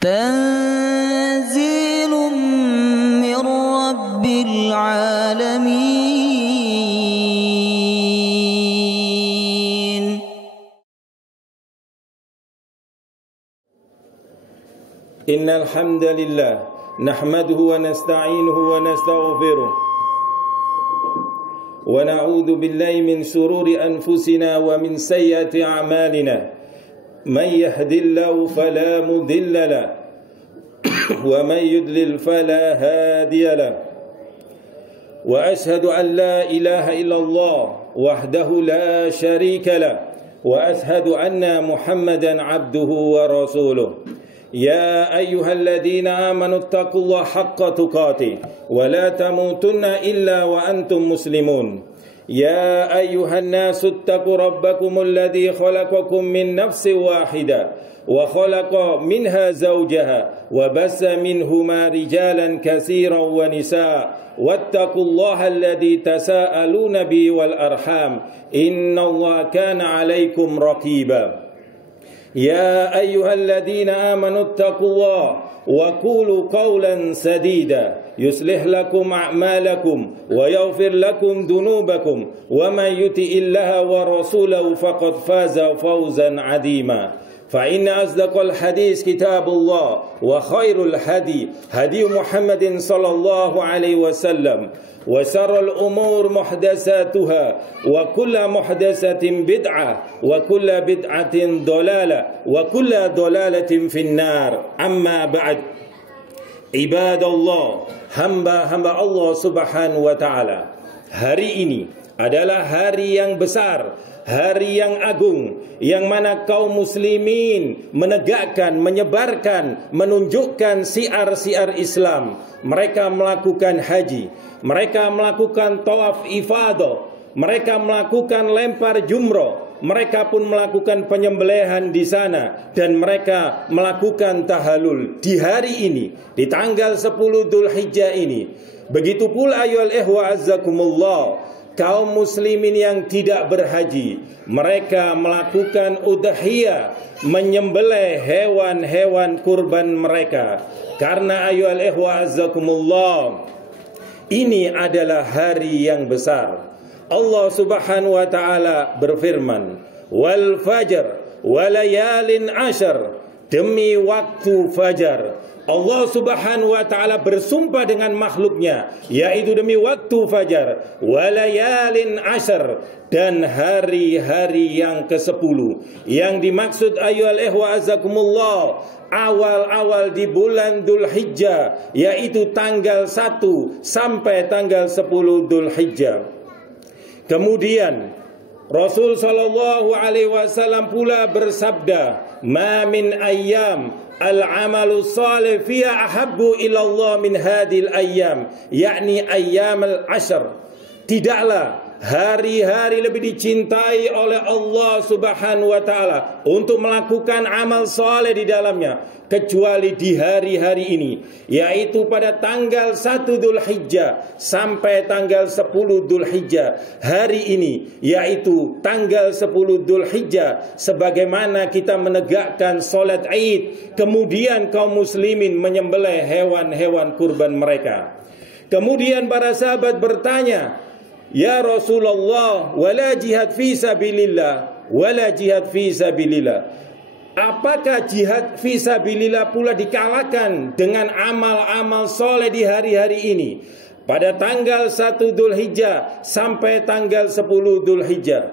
تنزيل من رب العالمين. إن الحمد لله نحمده ونستعينه ونستغفره ونعوذ بالله من شرور أنفسنا ومن سيئات أعمالنا من يهد الله فلا مضل له ومن يضلل فلا هادي له وأشهد أن لا إله إلا الله وحده لا شريك له وأشهد أن محمدا عبده ورسوله. يا أيها الذين آمنوا اتقوا الله حق تقاته ولا تموتن إلا وأنتم مسلمون. يا أيها الناس اتقوا ربكم الذي خلقكم من نفس واحدة وخلق منها زوجها وبث منهما رجالا كثيرا ونساء واتقوا الله الذي تساءلون به والأرحام إن الله كان عليكم رقيبا. يا أيها الذين آمنوا اتقوا الله وقولوا قولا سديدا يصلح لكم أعمالكم ويغفر لكم ذنوبكم ومن يطع الله ورسوله فقد فاز فوزا عظيما. فإن أصدق الحديث كتاب الله وخير الهدي هدي محمد صلى الله عليه وسلم وشر الأمور محدثاتها وكل محدثة بدعة وكل بدعة ضلالة وكل ضلالة في النار. أما بعد عباد الله, hamba-hamba Allah subhanahu wa ta'ala, hari ini adalah hari yang besar, hari yang agung, yang mana kaum muslimin menegakkan, menyebarkan, menunjukkan syiar-syiar Islam. Mereka melakukan haji, mereka melakukan tawaf ifadah, mereka melakukan lempar jumroh, mereka pun melakukan penyembelihan di sana, dan mereka melakukan tahalul di hari ini, di tanggal 10 Dzulhijjah ini. Begitu pula ayyuhal ikhwa azzakumullah, kaum muslimin yang tidak berhaji, mereka melakukan udhiyah, menyembelih hewan-hewan kurban mereka. Karena ayyuhal ikhwa azzakumullah, ini adalah hari yang besar. Allah subhanahu wa ta'ala berfirman, wal fajr walayalin ashar, demi waktu fajar. Allah subhanahu wa ta'ala bersumpah dengan makhluknya, yaitu demi waktu fajar, walayalin ashar, dan hari-hari yang ke-10. Yang dimaksud ayyuhal ikhwa azakumullah, awal-awal di bulan Dzulhijjah, yaitu tanggal 1 sampai tanggal 10 Dzulhijjah. Kemudian Rasul sallallahu alaihi wasallam pula bersabda, "Ma min ayyam al-amalu salih fiha ahabbu ila Allah min hadhil ayyam," yakni ayyamul ashr. Tidaklah hari-hari lebih dicintai oleh Allah subhanahu wa ta'ala untuk melakukan amal saleh di dalamnya kecuali di hari-hari ini, yaitu pada tanggal 1 Dzulhijjah sampai tanggal 10 Dzulhijjah. Hari ini yaitu tanggal 10 Dzulhijjah, sebagaimana kita menegakkan salat Id, kemudian kaum muslimin menyembelih hewan-hewan kurban mereka. Kemudian para sahabat bertanya, "Ya Rasulullah, wala jihad fi sabilillah, wala jihad fi sabilillah." Apakah jihad fi sabilillah pula dikalahkan dengan amal-amal soleh di hari-hari ini, pada tanggal 1 Dzulhijjah sampai tanggal 10 Dzulhijjah?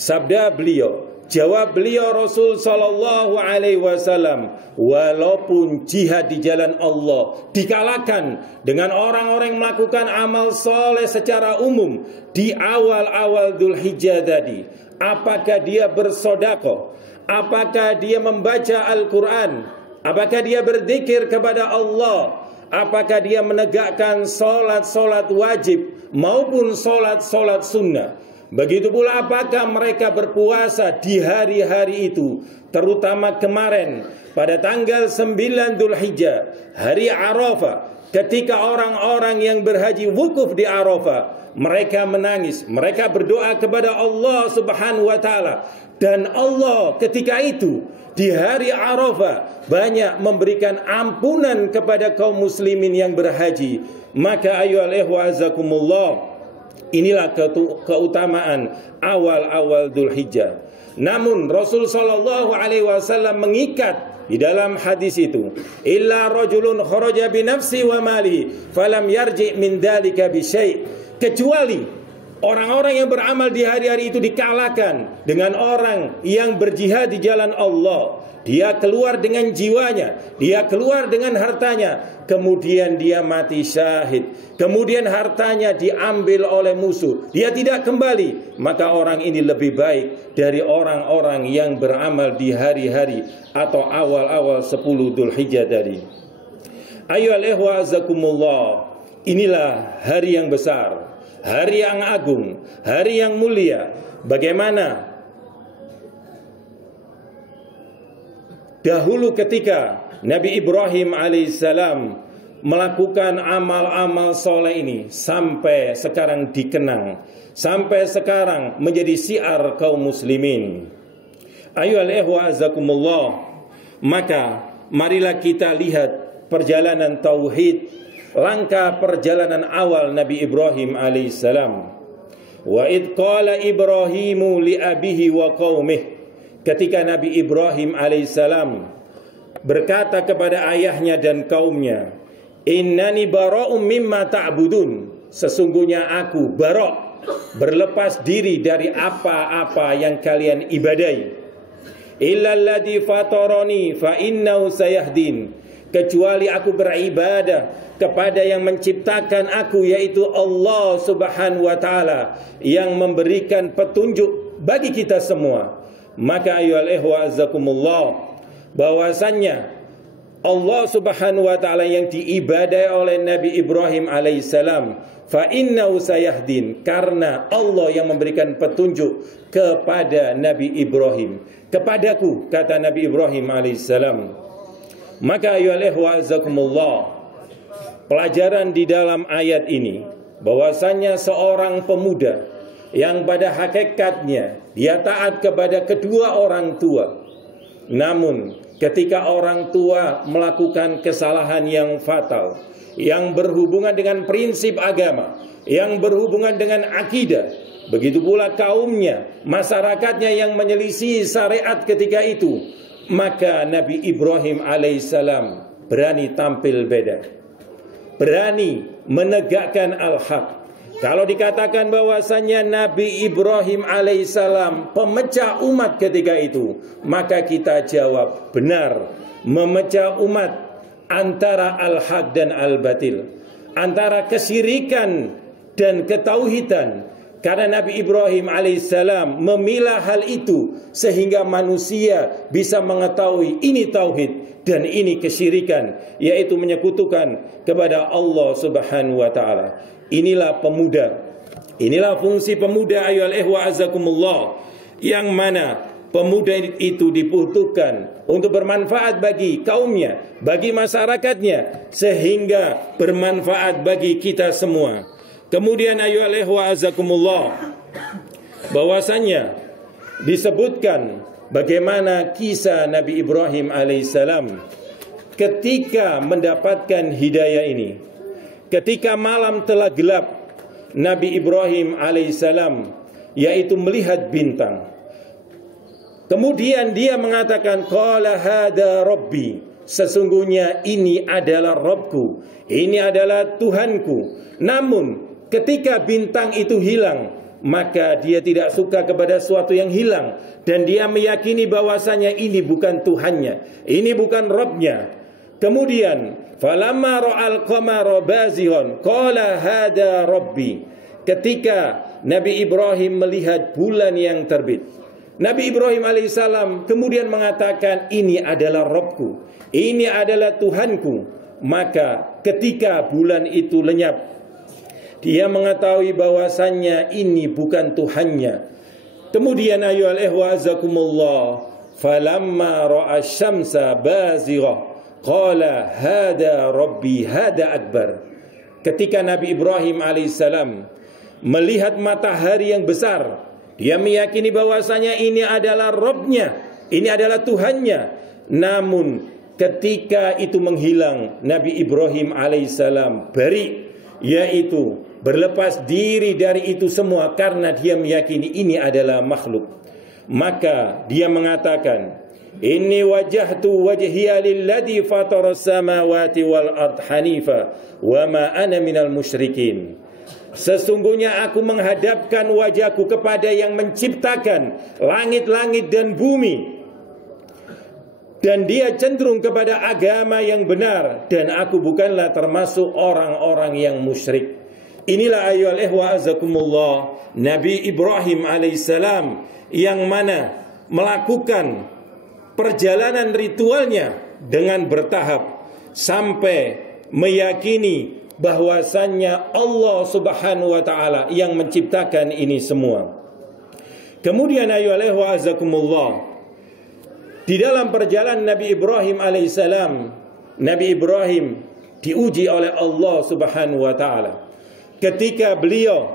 Sabda beliau, jawab beliau Rasul sallallahu alaihi wasallam, walaupun jihad di jalan Allah dikalahkan dengan orang-orang yang melakukan amal soleh secara umum di awal-awal Dzulhijjah tadi, apakah dia bersedekah, apakah dia membaca Al-Quran, apakah dia berzikir kepada Allah, apakah dia menegakkan solat-solat wajib maupun solat-solat sunnah, begitu pula apakah mereka berpuasa di hari-hari itu, terutama kemarin pada tanggal 9 Dzulhijjah, hari Arafah, Ketika orang-orang yang berhaji wukuf di Arafah, mereka menangis, mereka berdoa kepada Allah Subhanahu wa taala, dan Allah ketika itu di hari Arafah banyak memberikan ampunan kepada kaum muslimin yang berhaji. Maka ayyuhal ikhwa azakumullah, inilah keutamaan awal-awal Dzulhijjah. Namun Rasul sallallahu alaihi wasallam mengikat di dalam hadis itu, illa rajulun kharaja bi nafsi wa malihi falam yarji min dalika bi syai', kecuali orang-orang yang beramal di hari-hari itu dikalahkan dengan orang yang berjihad di jalan Allah. Dia keluar dengan jiwanya, dia keluar dengan hartanya, kemudian dia mati syahid, kemudian hartanya diambil oleh musuh, dia tidak kembali, maka orang ini lebih baik dari orang-orang yang beramal di hari-hari atau awal-awal 10 Dzulhijjah tadi. Ayyuhal ikhwa azakumullah, inilah hari yang besar, hari yang agung, hari yang mulia. Bagaimana dahulu ketika Nabi Ibrahim alaihissalam melakukan amal-amal soleh ini sampai sekarang dikenang, sampai sekarang menjadi syiar kaum muslimin. Ayyuhal ikhwa azakumullah, maka marilah kita lihat perjalanan tauhid, langkah perjalanan awal Nabi Ibrahim alaihissalam. Wa id qala Ibrahimu li abihi wa qaumih, ketika Nabi Ibrahim alaihissalam berkata kepada ayahnya dan kaumnya, innani bara'um mimma ta'budun, sesungguhnya aku bara', berlepas diri dari apa-apa yang kalian ibadai, illa alladhi fatarani fa innahu sayahdin, kecuali aku beribadah kepada yang menciptakan aku, yaitu Allah Subhanahu wa taala, yang memberikan petunjuk bagi kita semua. Maka ayyuhal ikhwa azakumullah, bahwasannya Allah Subhanahu wa taala yang diibadai oleh Nabi Ibrahim alaihissalam, fa innahu sayahdin, karena Allah yang memberikan petunjuk kepada Nabi Ibrahim, kepadaku, kata Nabi Ibrahim alaihissalam. Maka ayyuhal ikhwa azakumullah, pelajaran di dalam ayat ini bahwasannya seorang pemuda yang pada hakikatnya dia taat kepada kedua orang tua, namun ketika orang tua melakukan kesalahan yang fatal, yang berhubungan dengan prinsip agama, yang berhubungan dengan akidah, begitu pula kaumnya, masyarakatnya yang menyelisih syariat ketika itu, maka Nabi Ibrahim alaihissalam berani tampil beda, berani menegakkan al-haq. Kalau dikatakan bahwasannya Nabi Ibrahim alaihissalam pemecah umat ketika itu, maka kita jawab benar, memecah umat antara al-haq dan al-batil, antara kesyirikan dan ketauhidan. Karena Nabi Ibrahim alaihissalam memilah hal itu sehingga manusia bisa mengetahui ini tauhid dan ini kesyirikan, yaitu menyekutukan kepada Allah Subhanahu wa taala. Inilah pemuda, inilah fungsi pemuda ayyuhal ikhwa azakumullah, yang mana pemuda itu dibutuhkan untuk bermanfaat bagi kaumnya, bagi masyarakatnya, sehingga bermanfaat bagi kita semua. Kemudian ayyuhal ikhwa azakumullah, bahwasanya disebutkan bagaimana kisah Nabi Ibrahim alaihissalam ketika mendapatkan hidayah ini. Ketika malam telah gelap, Nabi Ibrahim alaihissalam yaitu melihat bintang. Kemudian dia mengatakan, qala hada rabbi, sesungguhnya ini adalah Rabbku, ini adalah Tuhanku. Namun ketika bintang itu hilang, maka dia tidak suka kepada sesuatu yang hilang, dan dia meyakini bahwasanya ini bukan Tuhannya, ini bukan Rabbnya. Kemudian falamma ra'al qamara bazighon qala hada rabbi, ketika Nabi Ibrahim melihat bulan yang terbit, Nabi Ibrahim alaihissalam kemudian mengatakan, ini adalah Rabbku, ini adalah Tuhanku. Maka ketika bulan itu lenyap, dia mengetahui bahwasannya ini bukan Tuhannya. Kemudian ayyuhal ikhwa azakumullah, falamma ra'a syamsa bazighah qala hada rabbi hada akbar. Ketika Nabi Ibrahim alaihissalam melihat matahari yang besar, dia meyakini bahwasanya ini adalah Rabb-Nya, ini adalah Tuhannya. Namun ketika itu menghilang, Nabi Ibrahim alaihissalam bari, yaitu berlepas diri dari itu semua karena dia meyakini ini adalah makhluk. Maka dia mengatakan, inni wajjahtu wajhiya lilladzi fataras samawati wal ard hanifa wa ma ana minal musyrikin. Sesungguhnya aku menghadapkan wajahku kepada yang menciptakan langit-langit dan bumi, dan dia cenderung kepada agama yang benar, dan aku bukanlah termasuk orang-orang yang musyrik. Inilah ayyuhal ikhwa azakumullah, Nabi Ibrahim alaihissalam yang mana melakukan perjalanan ritualnya dengan bertahap sampai meyakini bahwasannya Allah Subhanahu wa taala yang menciptakan ini semua. Kemudian ayyuhal ikhwa azakumullah, di dalam perjalanan Nabi Ibrahim alaihissalam, Nabi Ibrahim diuji oleh Allah Subhanahu wa taala. Ketika beliau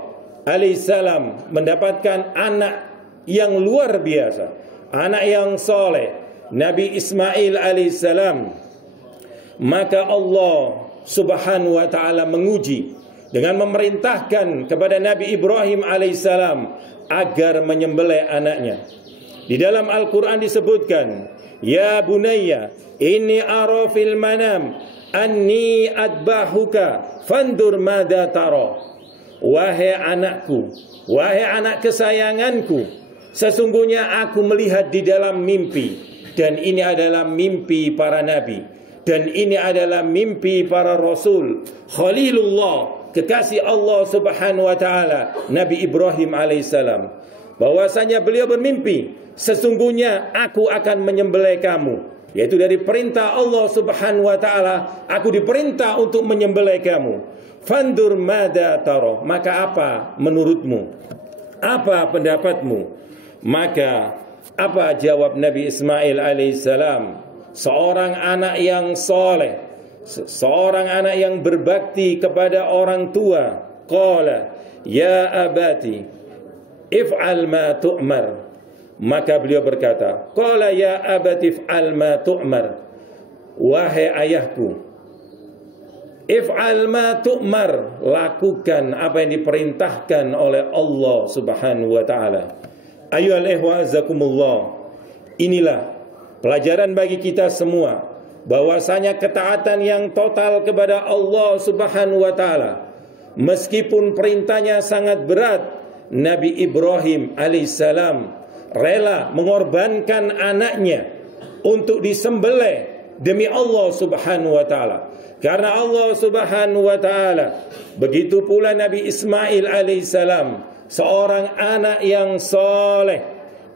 alaihissalam mendapatkan anak yang luar biasa, anak yang soleh, Nabi Ismail alaihissalam, maka Allah Subhanahu wa ta'ala menguji dengan memerintahkan kepada Nabi Ibrahim alaihissalam agar menyembelih anaknya. Di dalam Al-Quran disebutkan, ya bunayya inni ara fil manam anni adbahuka fandur madza tara. Wahai anakku, wahai anak kesayanganku, sesungguhnya aku melihat di dalam mimpi, dan ini adalah mimpi para nabi, dan ini adalah mimpi para rasul. Khalilullah, kekasih Allah Subhanahu wa taala, Nabi Ibrahim alaihissalam, bahwasanya beliau bermimpi, sesungguhnya aku akan menyembelih kamu, yaitu dari perintah Allah Subhanahu wa taala, aku diperintah untuk menyembelih kamu. Fandur madza tara, maka apa menurutmu? Apa pendapatmu? Maka apa jawab Nabi Ismail alaihissalam, seorang anak yang soleh, seorang anak yang berbakti kepada orang tua. Qala ya abati if'al ma tu'mar. Maka beliau berkata, qala ya abati if'al ma tu'mar. Wahai ayahku, if'al ma tu'mar, lakukan apa yang diperintahkan oleh Allah Subhanahu wa taala. Ayyuhal ikhwa azakumullah, inilah pelajaran bagi kita semua, bahwasanya ketaatan yang total kepada Allah Subhanahu wa taala, meskipun perintahnya sangat berat, Nabi Ibrahim alaihissalam rela mengorbankan anaknya untuk disembelih demi Allah Subhanahu wa taala. Karena Allah Subhanahu wa taala, begitu pula Nabi Ismail alaihissalam, seorang anak yang soleh,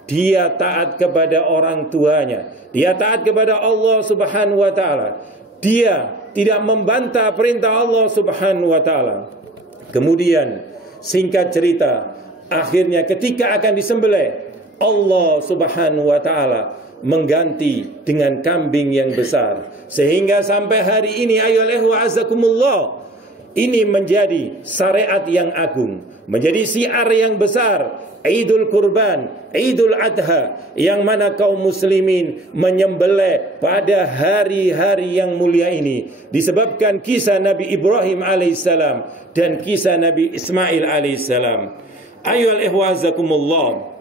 dia taat kepada orang tuanya, dia taat kepada Allah Subhanahu wa taala, dia tidak membantah perintah Allah Subhanahu wa taala. Kemudian singkat cerita, akhirnya ketika akan disembelih, Allah Subhanahu wa taala mengganti dengan kambing yang besar, sehingga sampai hari ini ayyuhal ikhwa azakumullah, ini menjadi syariat yang agung, menjadi syiar yang besar, Idul Kurban, Idul Adha, yang mana kaum muslimin menyembelih pada hari-hari yang mulia ini, disebabkan kisah Nabi Ibrahim alaihissalam dan kisah Nabi Ismail alaihissalam. Ayyuhal ikhwa azakumullah,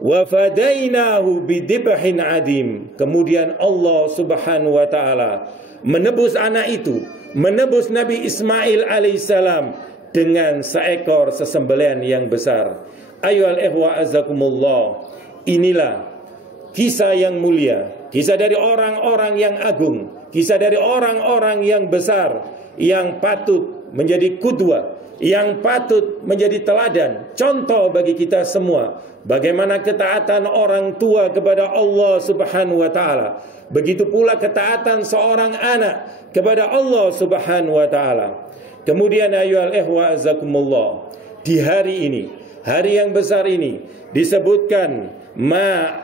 wa fadainahu bidibhin adim. Kemudian Allah Subhanahu wa taala menebus anak itu, menebus Nabi Ismail alaihissalam dengan seekor sesembelihan yang besar. Ayyuhal ikhwa azakumullah, inilah kisah yang mulia, kisah dari orang-orang yang agung, kisah dari orang-orang yang besar, yang patut menjadi qudwah, yang patut menjadi teladan, contoh bagi kita semua. Bagaimana ketaatan orang tua kepada Allah Subhanahu wa taala, begitu pula ketaatan seorang anak kepada Allah Subhanahu wa taala. Kemudian ayyuhal ikhwa azakumullah, di hari ini, hari yang besar ini, disebutkan ma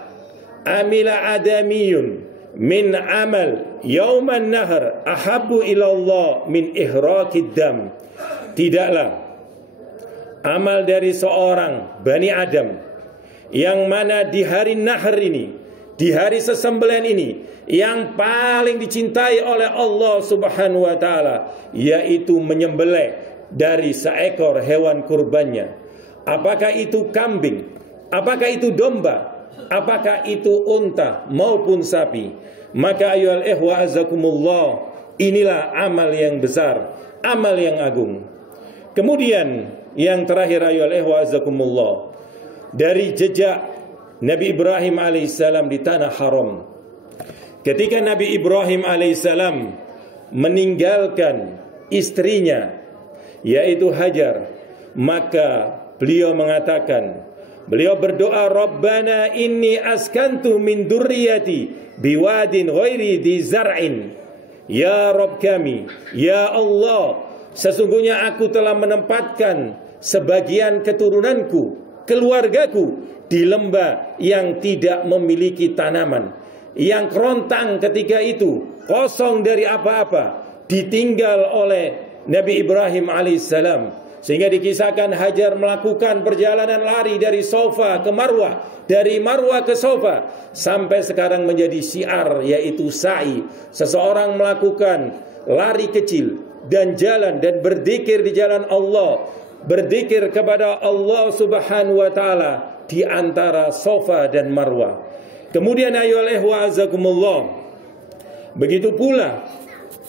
amila adamiyun min amal yauman nahar ahabbu ilallah min ihraqid dam. Tidaklah amal dari seorang Bani Adam yang mana di hari nahar ini, di hari sesembelihan ini, yang paling dicintai oleh Allah Subhanahu wa taala, yaitu menyembelih dari seekor hewan kurbannya. Apakah itu kambing, apakah itu domba, apakah itu unta maupun sapi. Maka ayyuhal ikhwa azakumullah, inilah amal yang besar, amal yang agung. Kemudian yang terakhir ayyuhal ikhwa azakumullah, dari jejak Nabi Ibrahim alaihissalam di tanah haram. Ketika Nabi Ibrahim alaihissalam meninggalkan istrinya, yaitu Hajar, maka beliau mengatakan, beliau berdoa, Rabbana inni askantu min durriyati biwadin ghairi di zar'in. Ya Rabb kami, ya Allah, sesungguhnya aku telah menempatkan sebagian keturunanku, keluargaku di lembah yang tidak memiliki tanaman, yang kerontang ketika itu, kosong dari apa-apa, ditinggal oleh Nabi Ibrahim alaihissalam. Sehingga dikisahkan Hajar melakukan perjalanan lari dari Safa ke Marwah, dari Marwah ke Safa, sampai sekarang menjadi syiar, yaitu sa'i. Seseorang melakukan lari kecil dan jalan dan berzikir di jalan Allah, berzikir kepada Allah Subhanahu wa taala di antara Safa dan Marwah. Kemudian ayyuhal ikhwa azakumullah, begitu pula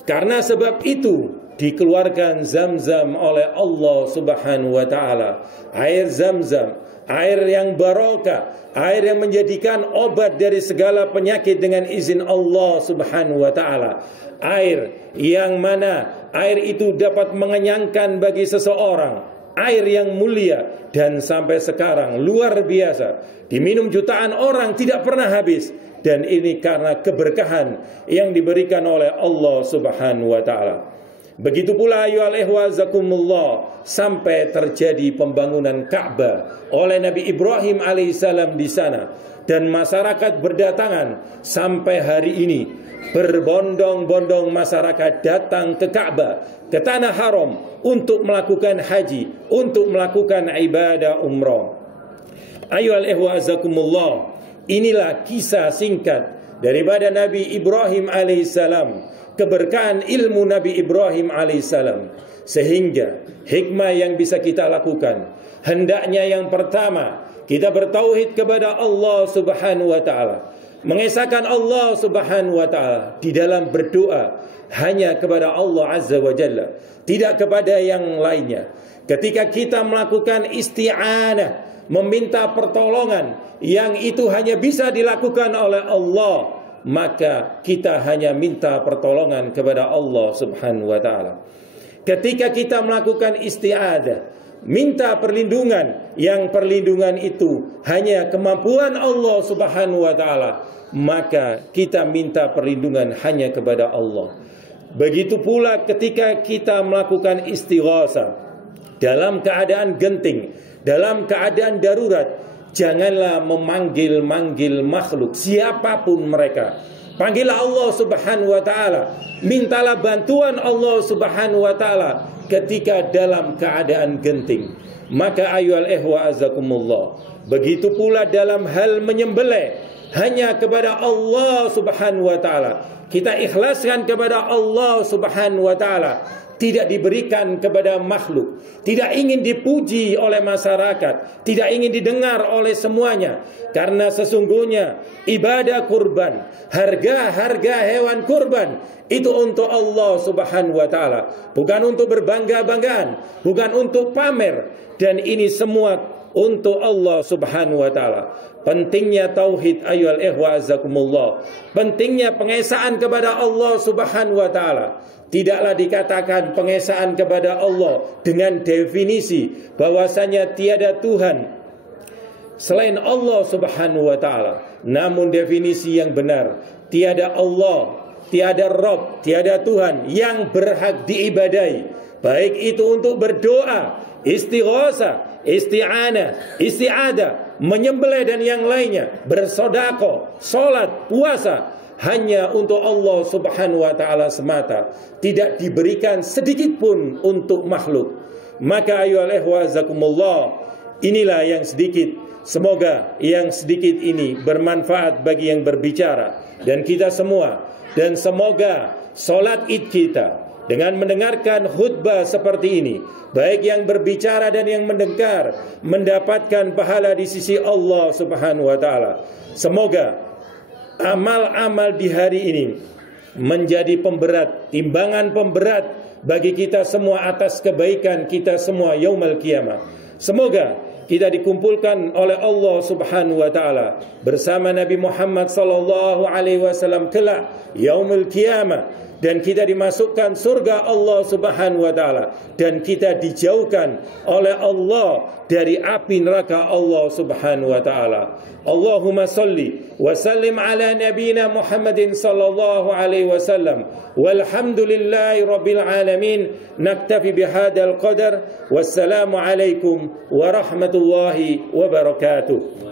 karena sebab itu dikeluarkan Zam-Zam oleh Allah Subhanahu wa taala. Air Zam-Zam, air yang barokah, air yang menjadikan obat dari segala penyakit dengan izin Allah Subhanahu wa taala. Air yang mana air itu dapat mengenyangkan bagi seseorang, air yang mulia dan sampai sekarang luar biasa, diminum jutaan orang tidak pernah habis. Dan ini karena keberkahan yang diberikan oleh Allah Subhanahu wa taala. Begitu pula ayyuhal ikhwa azakumullah, sampai terjadi pembangunan Ka'bah oleh Nabi Ibrahim alaihissalam di sana, dan masyarakat berdatangan sampai hari ini. Berbondong-bondong masyarakat datang ke Ka'bah, ke tanah haram, untuk melakukan haji, untuk melakukan ibadah umrah. Ayyuhal ikhwa azakumullah, inilah kisah singkat daripada Nabi Ibrahim alaihissalam, keberkahan ilmu Nabi Ibrahim alaihissalam. Sehingga hikmah yang bisa kita lakukan, hendaknya yang pertama kita bertauhid kepada Allah Subhanahu wa taala, mengesahkan Allah Subhanahu wa taala di dalam berdoa hanya kepada Allah Azza wa Jalla, tidak kepada yang lainnya. Ketika kita melakukan isti'anah, meminta pertolongan yang itu hanya bisa dilakukan oleh Allah, maka kita hanya minta pertolongan kepada Allah Subhanahu wa taala. Ketika kita melakukan isti'adzah, minta perlindungan, yang perlindungan itu hanya kemampuan Allah Subhanahu wa taala, maka kita minta perlindungan hanya kepada Allah. Begitu pula ketika kita melakukan istighatsah dalam keadaan genting, dalam keadaan darurat, janganlah memanggil-manggil makhluk siapapun mereka. Panggillah Allah Subhanahu wa taala, mintalah bantuan Allah Subhanahu wa taala ketika dalam keadaan genting. Maka ayyuhal ikhwa azakumullah, begitu pula dalam hal menyembelih, hanya kepada Allah Subhanahu wa taala. Kita ikhlaskan kepada Allah Subhanahu wa taala, tidak diberikan kepada makhluk, tidak ingin dipuji oleh masyarakat, tidak ingin didengar oleh semuanya. Karena sesungguhnya ibadah kurban, harga hewan kurban itu untuk Allah Subhanahu wa taala, bukan untuk berbangga-banggaan, bukan untuk pamer, dan ini semua untuk Allah Subhanahu wa taala. Pentingnya tauhid ayyuhal ikhwa azakumullah, pentingnya pengesaan kepada Allah Subhanahu wa taala. Tidaklah dikatakan pengesaan kepada Allah dengan definisi bahwasanya tiada Tuhan selain Allah Subhanahu wa taala. Namun definisi yang benar, tiada Allah, tiada Rabb, tiada Tuhan yang berhak diibadai, baik itu untuk berdoa, istighatsah, isti'anah, isti'adah, menyembelih dan yang lainnya, bersedekah, salat, puasa, hanya untuk Allah Subhanahu wa taala semata, tidak diberikan sedikit pun untuk makhluk. Maka ayyuhal ikhwah zakumullah, inilah yang sedikit, semoga yang sedikit ini bermanfaat bagi yang berbicara dan kita semua, dan semoga salat Id kita dengan mendengarkan khutbah seperti ini, baik yang berbicara dan yang mendengar, mendapatkan pahala di sisi Allah Subhanahu wa taala. Semoga amal-amal di hari ini menjadi pemberat, timbangan pemberat bagi kita semua atas kebaikan kita semua yaumul qiyamah. Semoga kita dikumpulkan oleh Allah Subhanahu wa taala bersama Nabi Muhammad sallallahu alaihi wasallam kelak yaumul qiyamah, dan kita dimasukkan surga Allah Subhanahu wa taala, dan kita dijauhkan oleh Allah dari api neraka Allah Subhanahu wa taala. Allahumma salli wa sallim ala nabiyyina Muhammadin sallallahu alaihi wasallam. Walhamdulillahi rabbil alamin. Naktafi bihadzal qadar. Wassalamu alaikum warahmatullahi wabarakatuh.